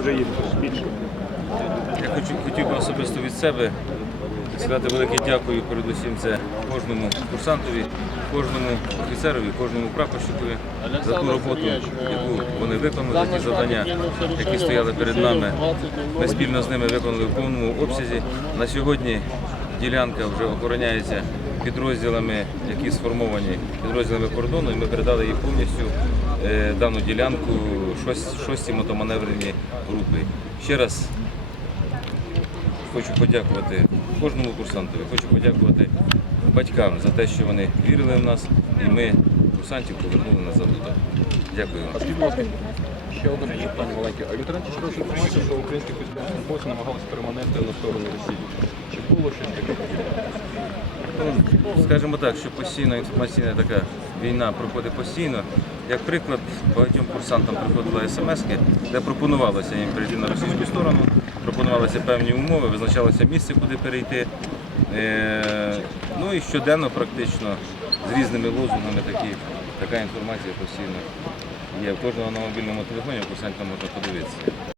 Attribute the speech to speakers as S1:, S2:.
S1: вже їде більше.
S2: Я хочу, хотів би особисто від себе сказати велике дякую передусім це кожному курсантові, кожному офіцерові, кожному прапорщикові за ту роботу, яку вони виконали, за ті завдання, які стояли перед нами. Ми спільно з ними виконали в повному обсязі. На сьогодні ділянка вже охороняється підрозділами, які сформовані підрозділами кордону, і ми передали їй повністю дану ділянку шостій мотоманевреній групи. Ще раз Хочу подякувати кожному курсантові, хочу подякувати батькам за те, що вони вірили в нас, і ми курсантів повернули назад додому. Дякую вам.
S3: Ще одне питання маленьке. А лютеранці широка інформація, що українські військовослужбовці намагалися переманити на сторону Росії. Чи було щось таке?
S2: Ну, Скажімо так, що постійно інформаційна така війна проходить постійно. Як приклад, багатьом курсантам приходили смс, де пропонувалося їм перейти на російську сторону, пропонувалися певні умови, визначалося місце, куди перейти. Е, Ну і щоденно практично з різними лозунгами такі, така інформація постійно є. В кожного на мобільному телефоні курсанта можна подивитися.